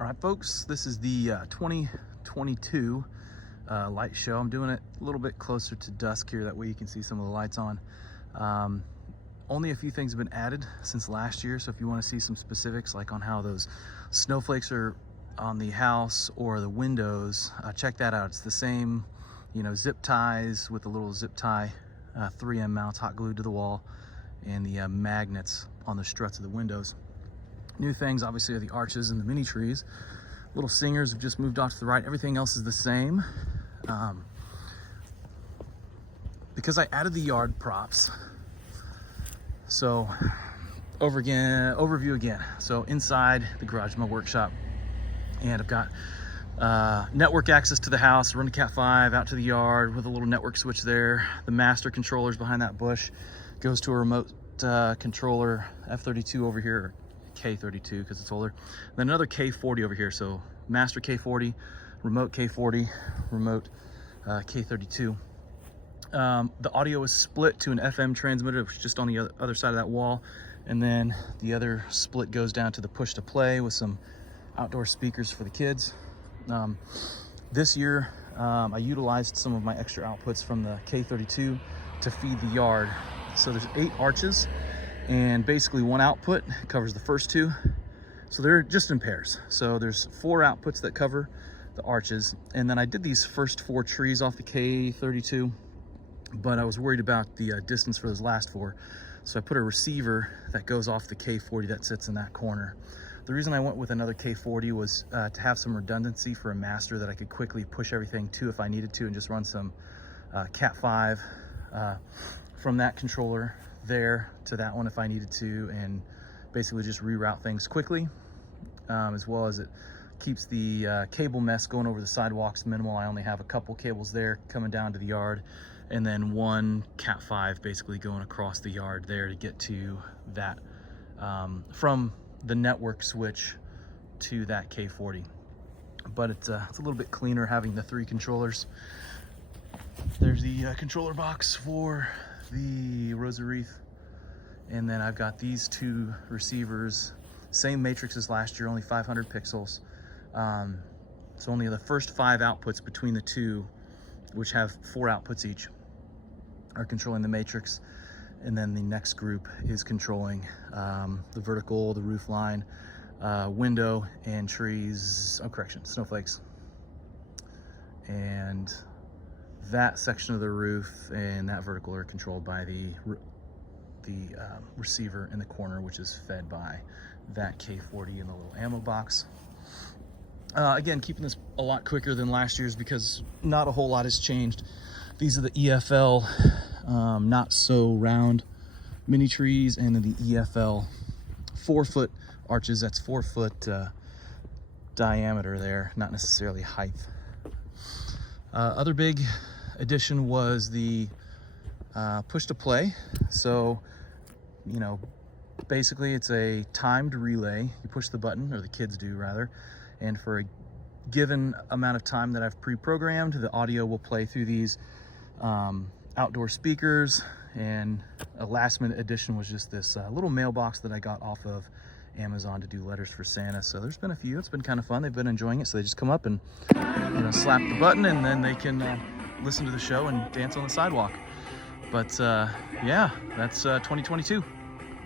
All right, folks, this is the 2022 light show. I'm doing it a little bit closer to dusk here, that way you can see some of the lights on. Only a few things have been added since last year, so if you want to see some specifics like on how those snowflakes are on the house or the windows, check that out. It's the same, zip ties with the little zip tie 3M mounts hot glued to the wall, and the magnets on the struts of the windows. New things obviously are the arches and the mini trees. Little singers have just moved off to the right. Everything else is the same. Because I added the yard props. So overview again. So inside the garage, my workshop, and I've got network access to the house, run to Cat 5 out to the yard with a little network switch there. The master controller's behind that bush, goes to a remote controller F32 over here, K32 because it's older, then another K40 over here. So master K40, remote K40, remote K32. The audio is split to an FM transmitter, which is just on the other side of that wall, and then the other split goes down to the push to play with some outdoor speakers for the kids. This year I utilized some of my extra outputs from the K32 to feed the yard. So there's 8 arches, and basically one output covers the first 2, so they're just in pairs. So there's 4 outputs that cover the arches, and then I did these first 4 trees off the K32, but I was worried about the distance for those last 4, so I put a receiver that goes off the K40 that sits in that corner. The reason I went with another K40 was to have some redundancy for a master that I could quickly push everything to if I needed to, and just run some Cat 5 from that controller there to that one if I needed to, and basically just reroute things quickly, as well as it keeps the cable mess going over the sidewalks minimal. I only have a couple cables there coming down to the yard, and then one Cat 5 basically going across the yard there to get to that from the network switch to that K40. But it's a little bit cleaner having the 3 controllers. There's the controller box for the Rosa Wreath, and then I've got these 2 receivers, same matrix as last year, only 500 pixels. So only the first 5 outputs between the 2, which have 4 outputs each, are controlling the matrix, and then the next group is controlling the vertical, the roof line, window, and trees, snowflakes. And that section of the roof and that vertical are controlled by the receiver in the corner, which is fed by that K40 in the little ammo box. Again, keeping this a lot quicker than last year's because not a whole lot has changed. These are the EFL not so round mini trees, and then the EFL 4-foot arches. That's 4-foot diameter there, not necessarily height. Other big addition was the push to play. So basically it's a timed relay. You push the button, or the kids do rather, and for a given amount of time that I've pre-programmed, the audio will play through these outdoor speakers. And a last minute addition was just this little mailbox that I got off of Amazon to do letters for Santa. So there's been a few. It's been kind of fun. They've been enjoying it, so they just come up and slap the button, and then they can listen to the show and dance on the sidewalk. But yeah, that's 2022.